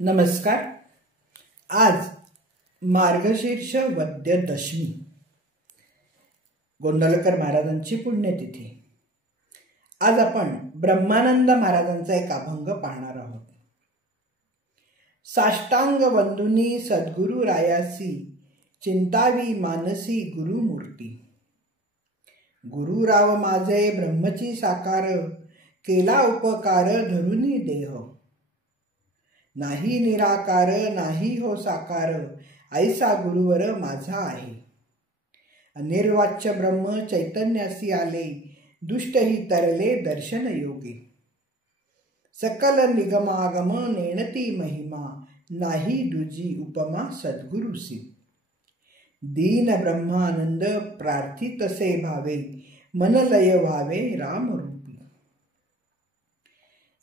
नमस्कार. आज मार्गशीर्ष वद्य दशमी, गोंदवलेकर महाराजांची पुण्यतिथी. आज आपण ब्रह्मानंद महाराजांचा एक अभंग पाहणार आहोत. साष्टांग वंदुनी सद्गुरु रायासी, चिंतावी मानसी गुरुमूर्ती. गुरुराव माझे ब्रह्मची साकार, केला उपकार धरुनी देह. नाही निराकार नाही हो साकार, ऐसा गुरुवर माझा आहे. अनिर्वाच्य ब्रह्म चैतन्यासी आले, दुष्टही तरले दर्शन योगे. सकल निगमागम नेणती महिमा, नाही दुजी उपमा सद्गुरुसी. दीन ब्रह्मानंद प्रार्थी तसे भावे, मनलय व्हावे रामरूपी.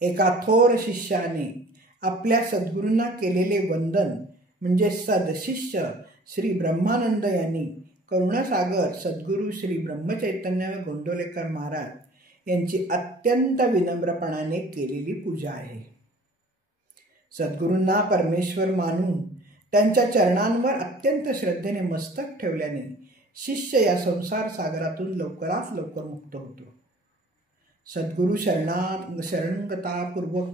एका थोर शिष्याने आपल्या सद्गुरूंना केलेले वंदन म्हणजे सदशिष्य श्री ब्रह्मानंद यांनी करुणासागर सद्गुरू श्री ब्रह्मचैतन्य गोंदवलेकर महाराज यांची अत्यंत विनम्रपणाने केलेली पूजा आहे. सद्गुरूंना परमेश्वर मानून त्यांच्या चरणांवर अत्यंत श्रद्धेने मस्तक ठेवल्याने शिष्य या संसार सागरातून लवकरात लवकर मुक्त होतो. सद्गुरू शरणगतापूर्वक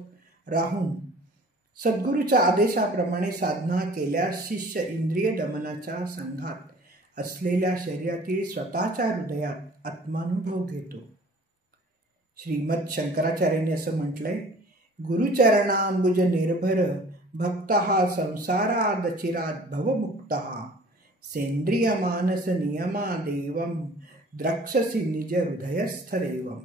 राहून सद्गुरूच्या आदेशाप्रमाणे साधना केल्यास शिष्य इंद्रिय दमनाच्या संघात असलेल्या शरीरातील स्वतःच्या हृदयात आत्मानुभव घेतो. श्रीमद शंकराचार्यांनी असं म्हटलंय, गुरुचरणांबुज निर्भर भक्त हा संसारादचिरात भवमुक्तः, सेंद्रिय मानस नियमा देवम द्रक्षसी निज हृदयस्थ देवम.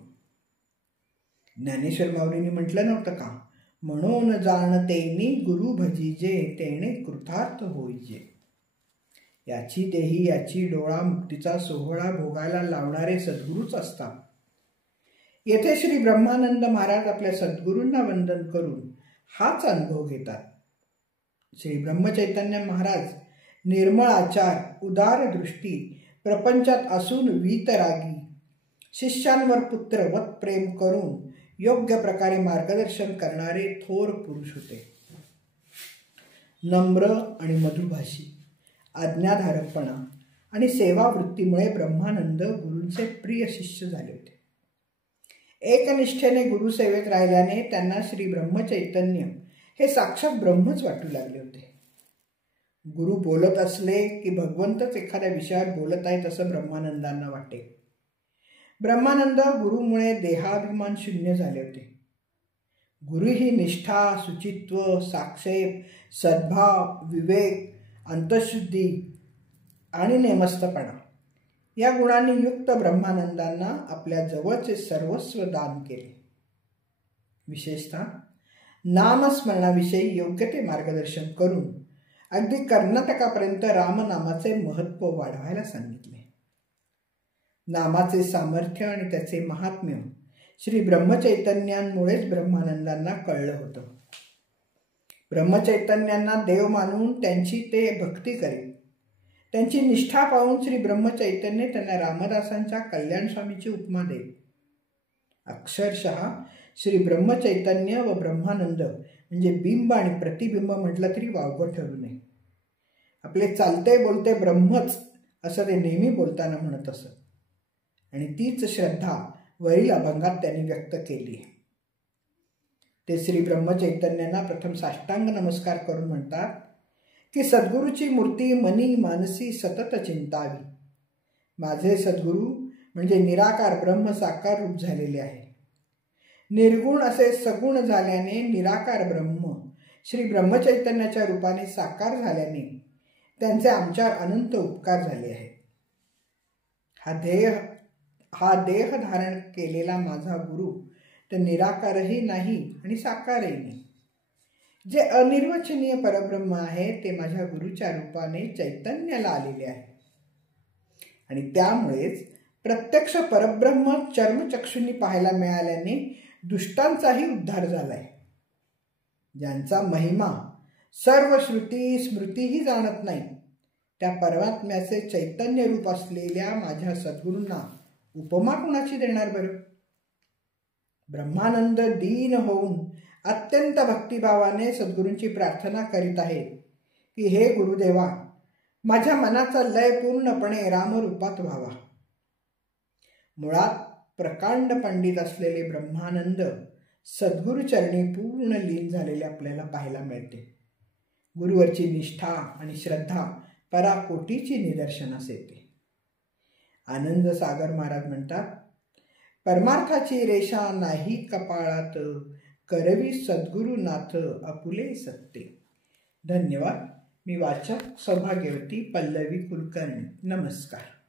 ज्ञानेश्वर माऊलींनी म्हटलं नव्हतं का, म्हणून जाणतेनी गुरु भजिजे, तेणे कृतार्थ होईजे. याची देही याची डोळा मुक्तीचा सोहळा भोगायला लावणारे सद्गुरूच असतात. येथे श्री ब्रह्मानंद महाराज आपल्या सद्गुरूंना वंदन करून हाच अनुभव घेतात. श्री ब्रह्मचैतन्य महाराज निर्मळ आचार, उदार दृष्टी, प्रपंचात असून वीतरागी, शिष्यांवर पुत्रवत प्रेम करून योग्य प्रकारे मार्गदर्शन करणारे थोर पुरुष होते. नम्र आणि मधुभाषी, आज्ञाधारकपणा आणि सेवावृत्तीमुळे ब्रह्मानंद गुरूंचे प्रिय शिष्य झाले होते. एकनिष्ठेने गुरुसेवेत राहिल्याने त्यांना श्री ब्रह्मचैतन्य हे साक्षात ब्रह्मच वाटू लागले होते. गुरु बोलत असले की भगवंतच एखाद्या विषयावर बोलत आहेत असं ब्रह्मानंदांना वाटे. ब्रह्मानंद गुरुमुळे देहाभिमान शून्य झाले होते. गुरु ही निष्ठा, शुचित्व, साक्षेप, सद्भाव, विवेक, अंतःशुद्धी आणि नेमस्तपणा या गुणांनी युक्त ब्रह्मानंदांना आपल्या जवळचे सर्वस्व दान केले. विशेषतः नामस्मरणाविषयी योग्य ते मार्गदर्शन करून अगदी कर्नाटकापर्यंत रामनामाचे महत्त्व वाढवायला सांगितले. नामाचे सामर्थ्य आणि त्याचे महात्म्य श्री ब्रह्मचैतन्यांमुळेच ब्रह्मानंदांना कळलं होतं. ब्रह्मचैतन्यांना देव मानून त्यांची ते भक्ती करेल. त्यांची निष्ठा पाहून श्री ब्रह्मचैतन्य त्यांना रामदासांच्या कल्याण स्वामीची उपमा देईल. अक्षरशः श्री ब्रह्मचैतन्य व ब्रह्मानंद म्हणजे बिंब आणि प्रतिबिंब म्हटलं तरी वावगं ठरू नये. आपले चालते बोलते ब्रह्मच असं ते नेहमी बोलताना म्हणत असत आणि तीच श्रद्धा वरील अभंगात त्यांनी व्यक्त केली. ते श्री ब्रह्मचैतन्यांना प्रथम साष्टांग नमस्कार करून म्हणतात की सद्गुरूची मूर्ती मनी मानसी सतत चिंतावी. माझे सद्गुरू म्हणजे निराकार ब्रह्म साकार रूप झालेले आहे. निर्गुण असे सगुण झाल्याने निराकार ब्रह्म श्री ब्रह्मचैतन्याच्या रूपाने साकार झाल्याने त्यांचे आमच्यावर अनंत उपकार झाले आहेत. हा देह धारण केलेला माझा गुरु तर निराकारही नाही आणि साकारही नाही. जे अनिर्वचनीय परब्रह्म आहे ते माझ्या गुरुच्या रूपाने चैतन्याला आलेले आहे आणि त्यामुळेच प्रत्यक्ष परब्रह्म चर्मचक्षुंनी पाहायला मिळाल्याने दुष्टांचाही उद्धार झालाय. ज्यांचा महिमा सर्व श्रुती स्मृतीही जाणत नाही त्या परमात्म्याचे चैतन्य रूप असलेल्या माझ्या सद्गुरूंना उपमा कुणाची देणार बरं. ब्रह्मानंद दीन होऊन अत्यंत भक्तिभावाने सद्गुरूंची प्रार्थना करीत आहेत की हे गुरुदेवा, माझ्या मनाचा लय पूर्णपणे रामरूपात व्हावा. मुळात प्रकांड पंडित असलेले ब्रह्मानंद सद्गुरुचरणी पूर्ण लीन झालेले आपल्याला पाहायला मिळते. गुरुवरची निष्ठा आणि श्रद्धा पराकोटीची निदर्शनास येते. आनंद सागर महाराज म्हणतात, परमार्थाची रेषा नाही कपाळात, करवी सद्गुरुनाथ आपुले सत्ते. धन्यवाद. मी वाचक सौभाग्यवती पल्लवी कुलकर्णी. नमस्कार.